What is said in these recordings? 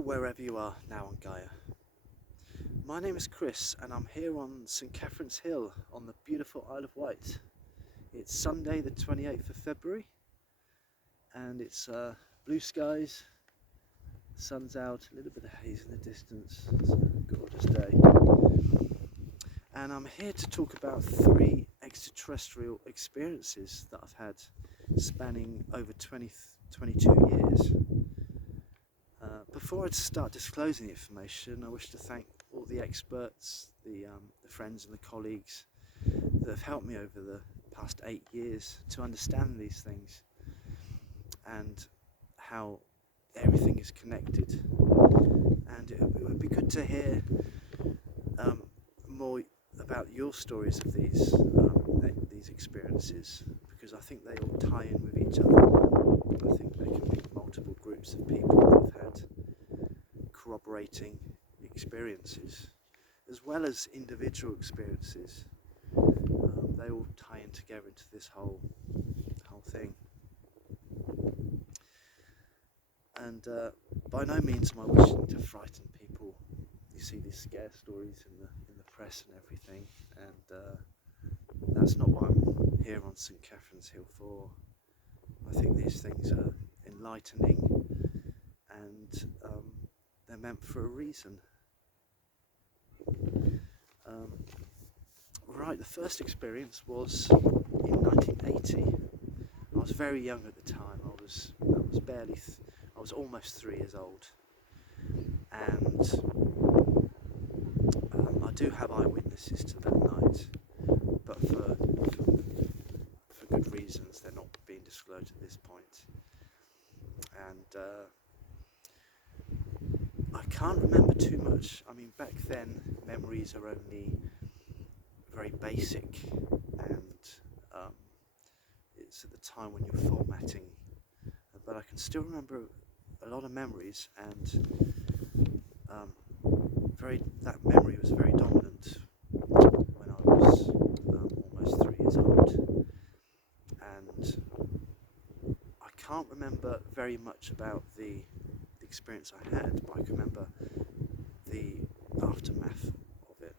wherever you are now on Gaia. My name is Chris and I'm here on St Catherine's Hill on the beautiful Isle of Wight. It's Sunday the 28th of February and it's blue skies, the sun's out, a little bit of haze in the distance. It's a gorgeous day. And I'm here to talk about 3 extraterrestrial experiences that I've had spanning over 22 years. Before I start disclosing the information, I wish to thank all the experts, the friends and the colleagues that have helped me over the past 8 years to understand these things and how everything is connected. And it would be good to hear more about your stories of these experiences, because I think they all tie in with each other. I think there can be multiple groups of people that have had corroborating experiences, as well as individual experiences. They all tie in together into this whole thing. And by no means am I wishing to frighten people. You see these scare stories in the press and everything, and that's not what I'm here on St Catherine's Hill for. I think these things are enlightening, and they're meant for a reason. Right, the first experience was in 1980. I was very young at the time. I was almost 3 years old, and I do have eyewitnesses to that night, but for good reasons. They're not being disclosed at this point. And I can't remember too much. I mean, back then memories are only very basic, and it's at the time when you're formatting. But I can still remember a lot of memories, and that memory was very dominant when I was almost 3 years old. And I can't remember very much about the experience I had, but I can remember the aftermath of it.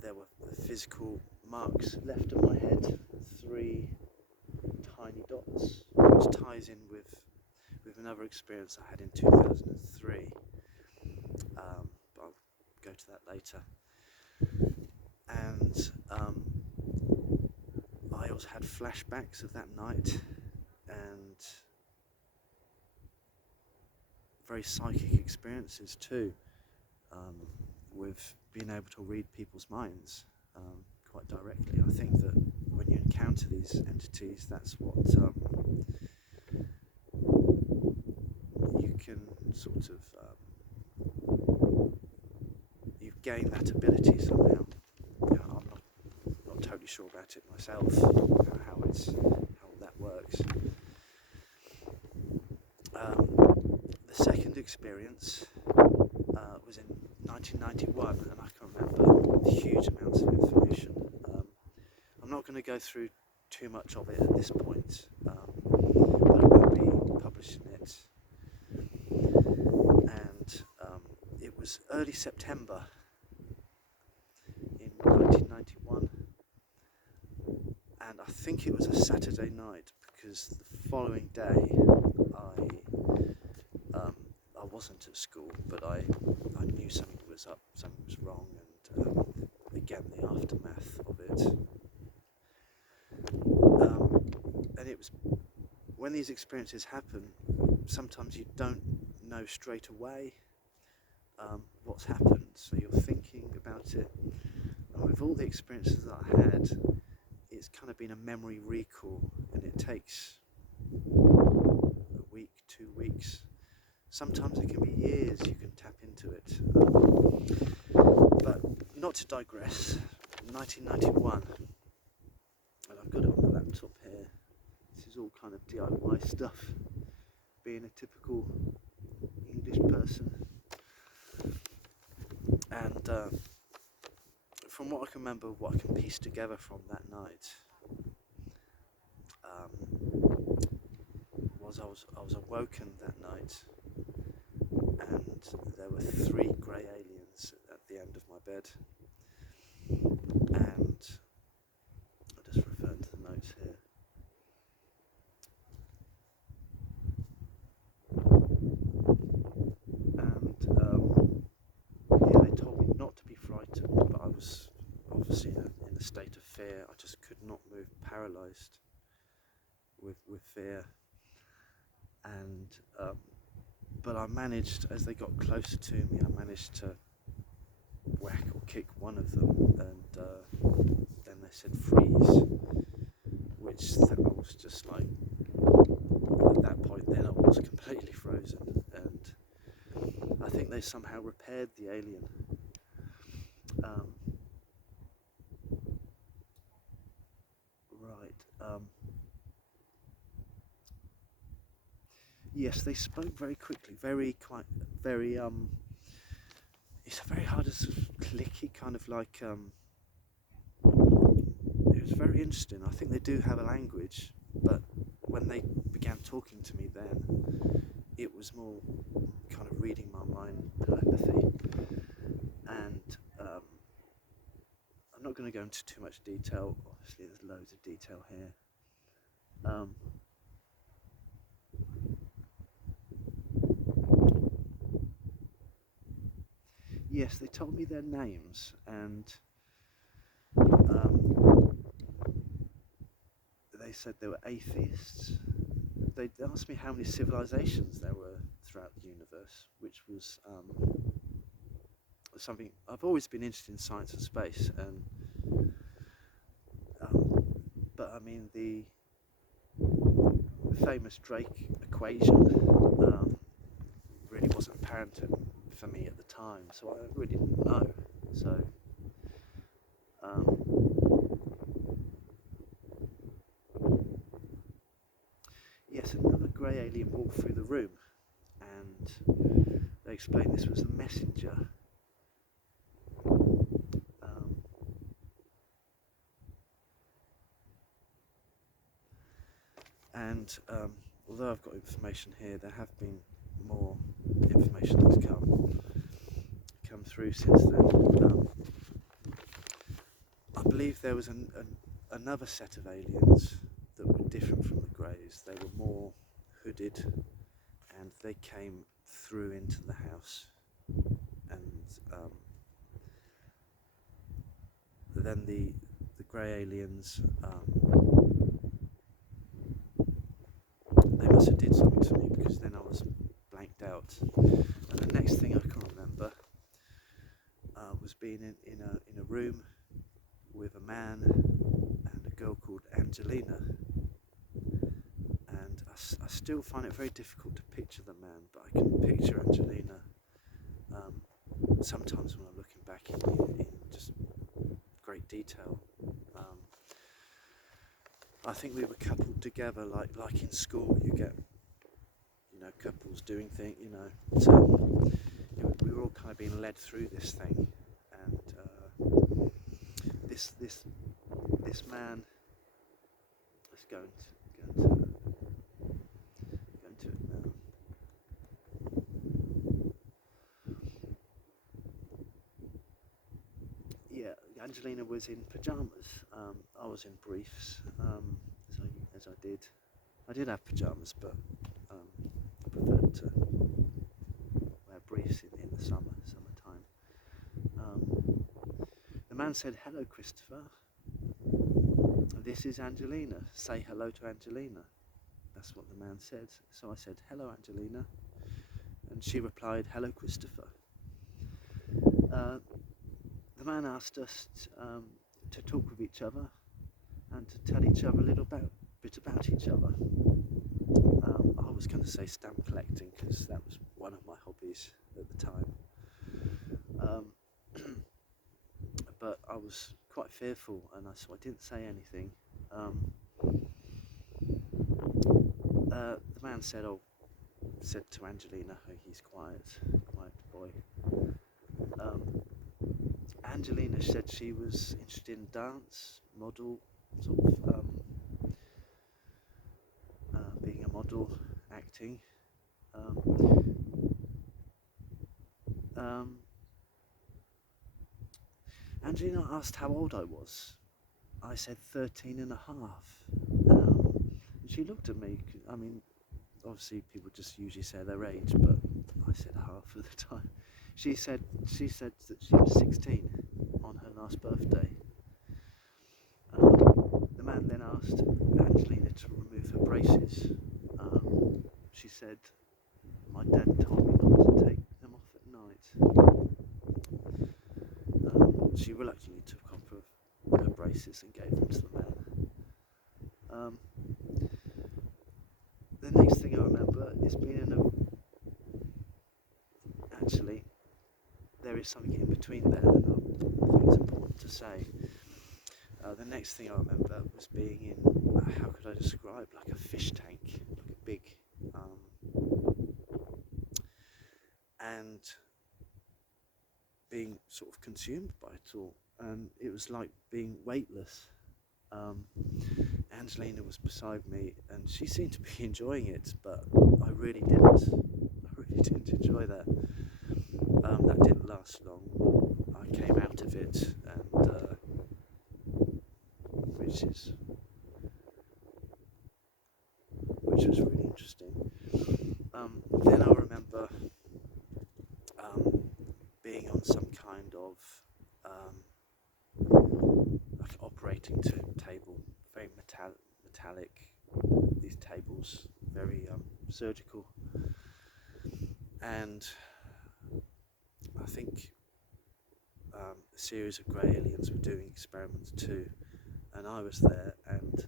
There were the physical marks left on my head, 3 tiny dots, which ties in with another experience I had in 2003. But I'll go to that later. And I also had flashbacks of that night, and very psychic experiences too, with being able to read people's minds quite directly. I think that when you encounter these entities, that's what you can sort of you gain that ability somehow. I'm not totally sure about it myself, how that works. The second experience was in 1991, and I can remember huge amounts of information. I'm not going to go through too much of it at this point, but I will be publishing it. And it was early September in 1991, and I think it was a Saturday night, because the following day I wasn't at school, but I knew something was up, something was wrong, and again the aftermath of it. And it was when these experiences happen, sometimes you don't know straight away what's happened, so you're thinking about it. And with all the experiences that I had, it's kind of been a memory recall, and it takes a week, 2 weeks. Sometimes it can be years you can tap into it. But not to digress, 1991, and I've got it on the laptop here. This is all kind of DIY stuff, being a typical English person. And from what I can remember, what I can piece together from that night, was I was awoken that night, and there were 3 grey aliens at the end of my bed, and I'll just refer to the notes here. And yeah, they told me not to be frightened, but I was obviously in a state of fear. I just could not move, paralysed with fear. And but I managed, as they got closer to me, I managed to whack or kick one of them, and then they said freeze, which I was just like, at that point then I was completely frozen, and I think they somehow repaired the alien. Yes, they spoke very quickly, very it's very hard to sort of clicky, kind of like, it was very interesting. I think they do have a language, but when they began talking to me then, it was more kind of reading my mind, telepathy, and I'm not going to go into too much detail. Obviously there's loads of detail here. Yes, they told me their names, and they said they were atheists. They asked me how many civilizations there were throughout the universe, which was something I've always been interested in, science and space, and but I mean the famous Drake equation really wasn't apparent for me at the time, so I really didn't know. So yes, another grey alien walked through the room, and they explained this was a messenger. And although I've got information here, there have been more information that's come through since then. I believe there was another set of aliens that were different from the Greys. They were more hooded, and they came through into the house, and then the Grey aliens, they must have did something to me, because then I was blanked out, and the next thing I can remember was being in a room with a man and a girl called Angelina, and I still find it very difficult to picture the man, but I can picture Angelina sometimes when I'm looking back in just great detail. I think we were coupled together, like in school you get, couples doing things, so we were all kind of being led through this thing, and this man, let's go into it now. Yeah, Angelina was in pyjamas. I was in briefs, as I did. I did have pyjamas, but I preferred to wear briefs in the summertime. The man said, "Hello, Christopher. This is Angelina. Say hello to Angelina." That's what the man said. So I said, "Hello, Angelina," and she replied, "Hello, Christopher." The man asked us to talk with each other and to tell each other a little bit about each other. I was going to say stamp collecting, because that was one of my hobbies at the time. But I was quite fearful, and so I didn't say anything. The man said to Angelina, he's quiet boy. Angelina said she was interested in dance, model, sort of being a model, acting. Um, um, Angelina asked how old I was. I said 13 and a half. And she looked at me. I mean, obviously people just usually say their age, but I said half of the time. She said that she was 16 on her last birthday. The man then asked Angelina to remove her braces. She said, "My dad told me not to take them off at night." She reluctantly took off her braces and gave them to the man. The next thing I remember is being in a... Actually, there is something in between there, and I think it's important to say. The next thing I remember was being in, how could I describe, like a fish tank, like a big, and being sort of consumed by it all, and it was like being weightless. Angelina was beside me, and she seemed to be enjoying it, but I really didn't. I really didn't enjoy that. That didn't last long. I came out of it, and which was really interesting. Then I remember being on some kind of like operating table, very metallic. These tables, very surgical, and I think a series of grey aliens were doing experiments too, and I was there, and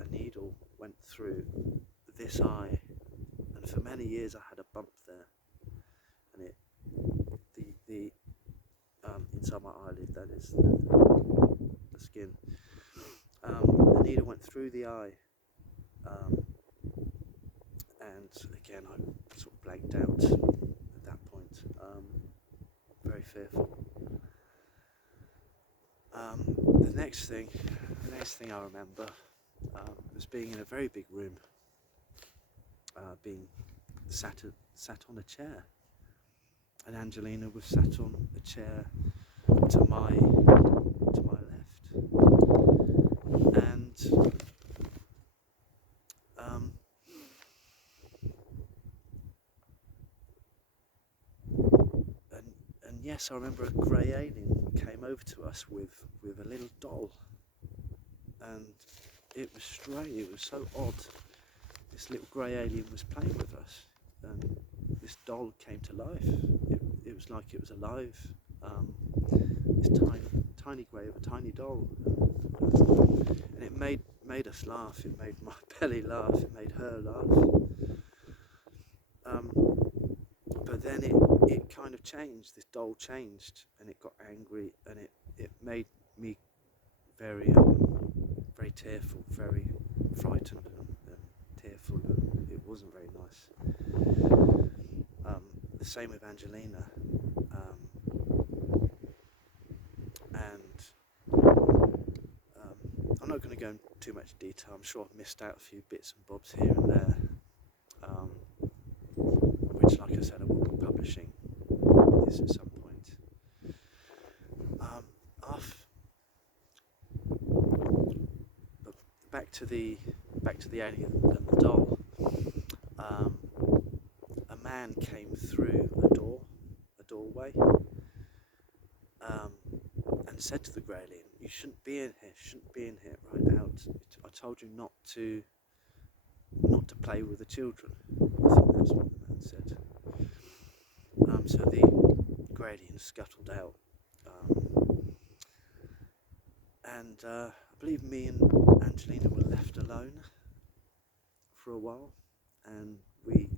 a needle went through this eye, and for many years I had a bump there, and the inside my eyelid, that is the skin. The needle went through the eye, and again I sort of blanked out at that point. Very fearful. The next thing I remember was being in a very big room, being sat on a chair, and Angelina was sat on a chair to my left, and yes, I remember a grey alien came over to us with a little doll, and it was strange. It was so odd. This little grey alien was playing with us, and this doll came to life. It was like it was alive. This tiny grey, a tiny doll, and it made us laugh. It made my belly laugh. It made her laugh. But then it kind of changed. This doll changed, and it got angry, and it made me very very tearful, very frightened and tearful, and it wasn't very nice. The same with Angelina, and I'm not going to go into too much detail. I'm sure I've missed out a few bits and bobs here and there, which, like I said, I will be publishing this at some point. Back to the alien and the doll. A man came through a doorway, and said to the grey alien, "You shouldn't be in here. Shouldn't be in here right out. I told you not to play with the children." I think that's what the man said. So the grey alien scuttled out, and I believe me and Angelina were left alone for a while, and I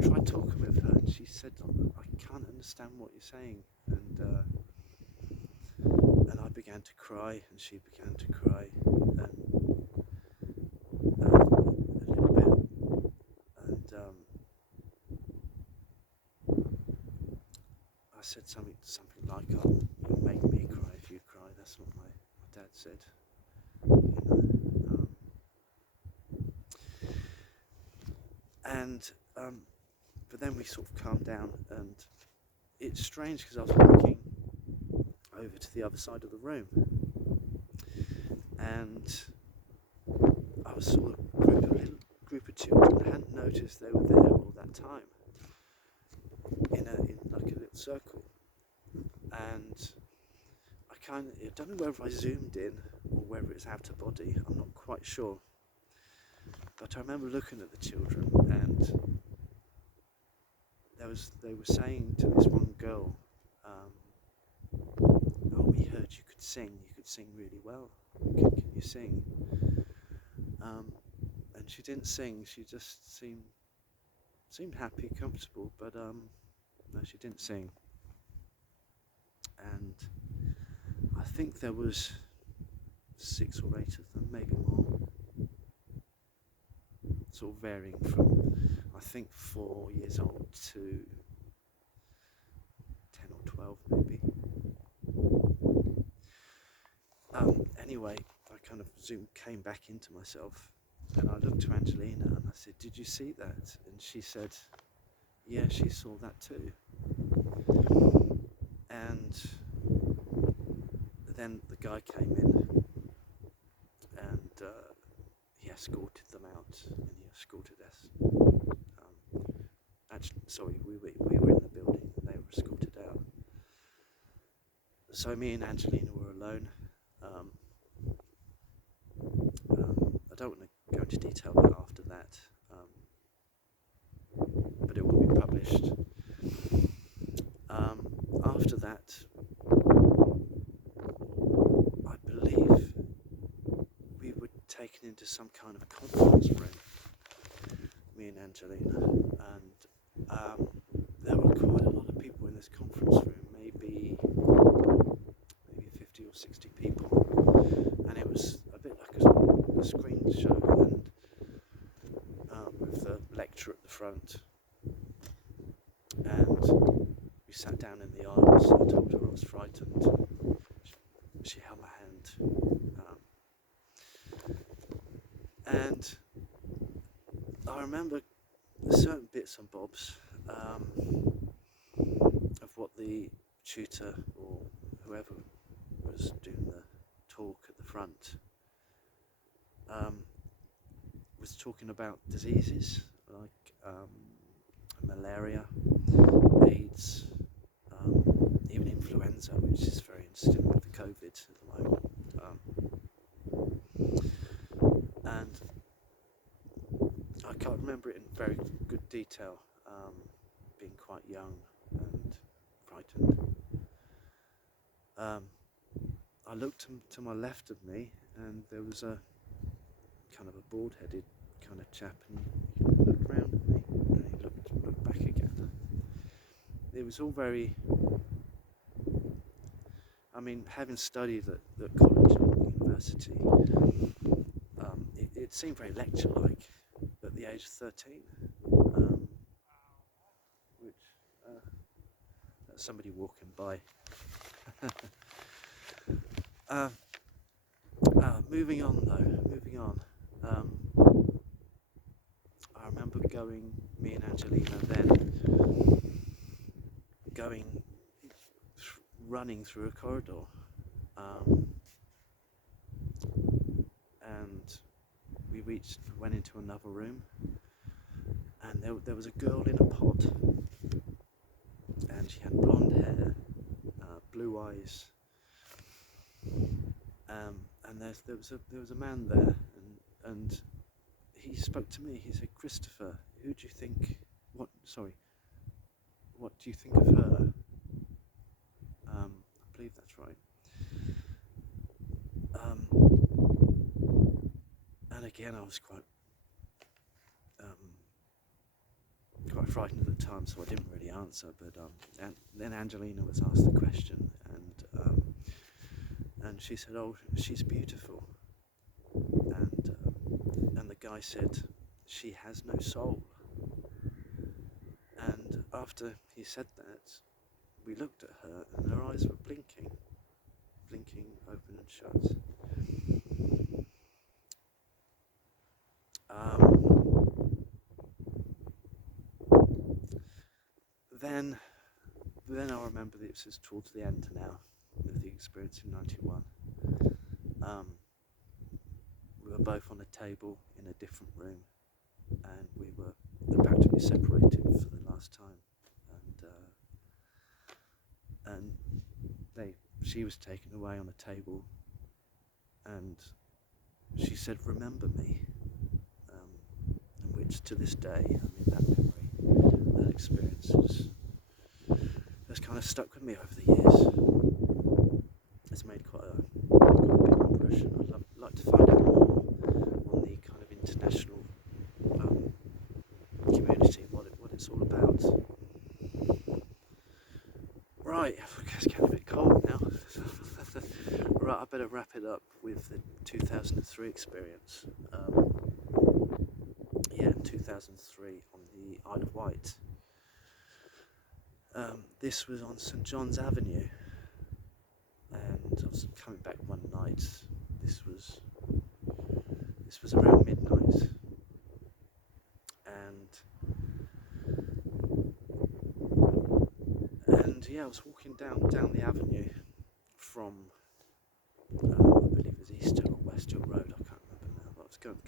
tried talking with her, and she said, "I can't understand what you're saying," and I began to cry, and she began to cry, and a little bit, and I said something like, "Oh, you'll make me cry if you cry." That's what my dad said. And but then we sort of calmed down, and it's strange because I was walking over to the other side of the room, and I saw a group of children. I hadn't noticed they were there all that time, in like a little circle, and I don't know whether I zoomed in or whether it's out of body. I'm not quite sure, but I remember looking at the children, and they were saying to this one girl, "Oh, we heard you could sing. You could sing really well. Can you sing?" And she didn't sing. She just seemed happy, comfortable, but no, she didn't sing. And I think there was 6 or 8 of them, maybe more, sort of varying from, I think, 4 years old to 10 or 12 maybe. Anyway, I kind of came back into myself, and I looked to Angelina and I said, "Did you see that?" And she said, "Yeah, she saw that too." And then the guy came in, and he escorted them out, and he escorted us. Actually, sorry, we were in the building, and they were escorted out. So me and Angelina were alone. I don't want to go into detail after that, but it will be published. After that, I believe we were taken into some kind of conference room, me and Angelina, and there were quite a lot of people in this conference room, maybe 50 or 60 people, and it was a bit like a screen show, and with the lecturer at the front, and we sat down in the aisles. I told her I was frightened. She held my hand, and I remember certain bits and bobs of what the tutor or whoever was doing the talk at the front was talking about diseases like malaria, AIDS, even influenza, which is very interesting with the COVID at the moment. And I can't remember it in very good detail, being quite young and frightened. I looked to my left of me, and there was a kind of a bald-headed kind of chap, and he looked round at me, and he looked back again. It was all very, I mean, having studied at college and university, it seemed very lecture-like at the age of 13, which that's somebody walking by. Moving on. I remember me and Angelina then running through a corridor, and we went into another room, and there was a girl in a pod, and she had blonde hair, blue eyes, and there was a man there, and he spoke to me. He said, "Christopher, who do you think? What do you think of her?" I believe that's right. And again, I was quite frightened at the time, so I didn't really answer. But and then Angelina was asked the question, and she said, "Oh, she's beautiful." And the guy said, "She has no soul." And after he said that, we looked at her, and her eyes were blinking open and shut. then I remember that it was towards the end now of the experience in 91. We were both on a table in a different room, and we were about to be separated for the last time. And she was taken away on a table, and she said, "Remember me," which to this day, I mean, that memory, that experience has kind of stuck with me over the years. It's made quite a big impression. I'd like to find out more on the kind of international community, what it's all about. Right, it's getting a bit cold now. Right, I better wrap it up with the 2003 experience. In 2003 on the Isle of Wight. This was on St John's Avenue, and I was coming back one night. This was around midnight, and yeah, I was walking down the avenue from I believe it was East Hill or West Hill Road. I can't remember now, but I was going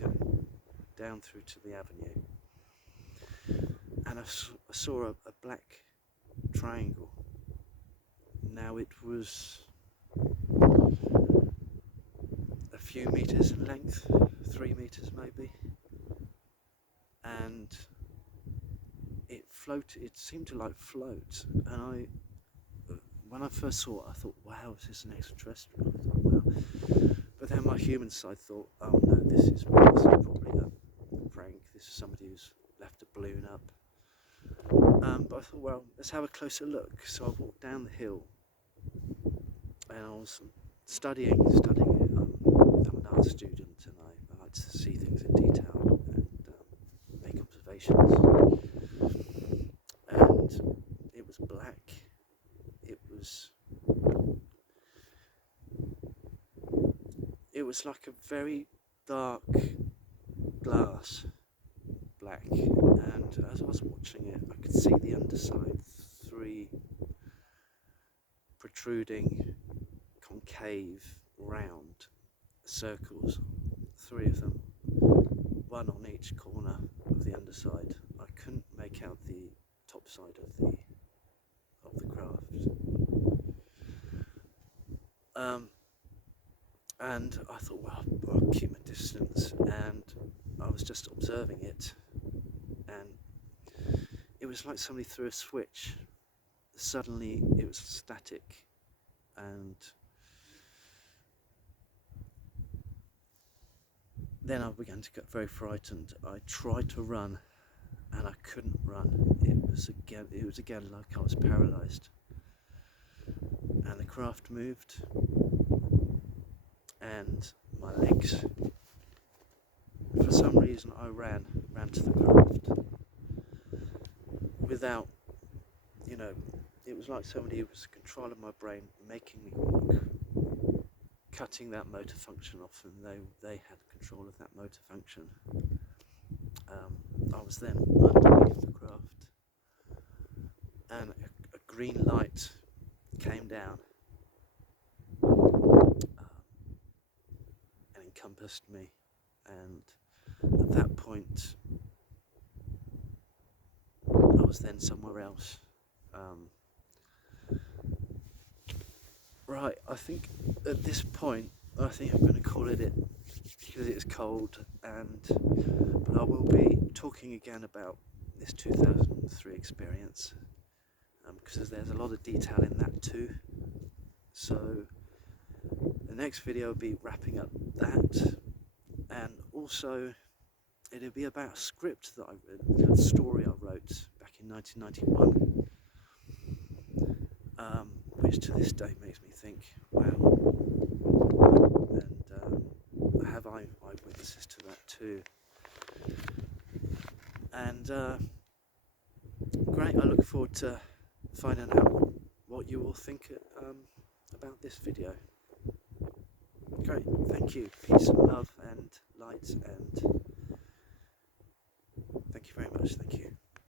down through to the avenue, and I saw a black triangle. Now it was a few meters in length, 3 meters maybe, and it floated. It seemed to like float, and when I first saw it, I thought, "Wow, is this an extraterrestrial?" I thought, "Wow," but then my human side thought, "Oh no, this is probably a prank. This is somebody who's left a balloon up." But I thought, well, let's have a closer look. So I walked down the hill, and I was studying it. I'm an art student, and I like to see things in detail and make observations. And it was black. It was like a very dark glass, black, and as I was watching it, I could see the underside, 3 protruding, concave, round circles, 3 of them, 1 on each corner of the underside. I couldn't make out the top side of the craft. And I thought, well, I'll keep my distance, and I was just observing it, and it was like somebody threw a switch. Suddenly it was static, and then I began to get very frightened. I tried to run, and I couldn't run. It was again like I was paralysed, and the craft moved, and my legs, for some reason, I ran to the craft without, it was like somebody who was controlling my brain, making me walk, cutting that motor function off, and they had control of that motor function. I was then underneath the craft, and a green light came down and encompassed me, and at that point I was then somewhere else. Right, I think at this point, I think I'm going to call it because it's cold, but I will be talking again about this 2003 experience, because there's a lot of detail in that too. So the next video will be wrapping up that, and also it'll be about a script that a story I wrote back in 1991, which to this day makes me think, wow, and have eyewitnesses to that too. And great, I look forward to finding out what you all think about this video. Great, thank you, peace and love and light, and thank you very much, thank you.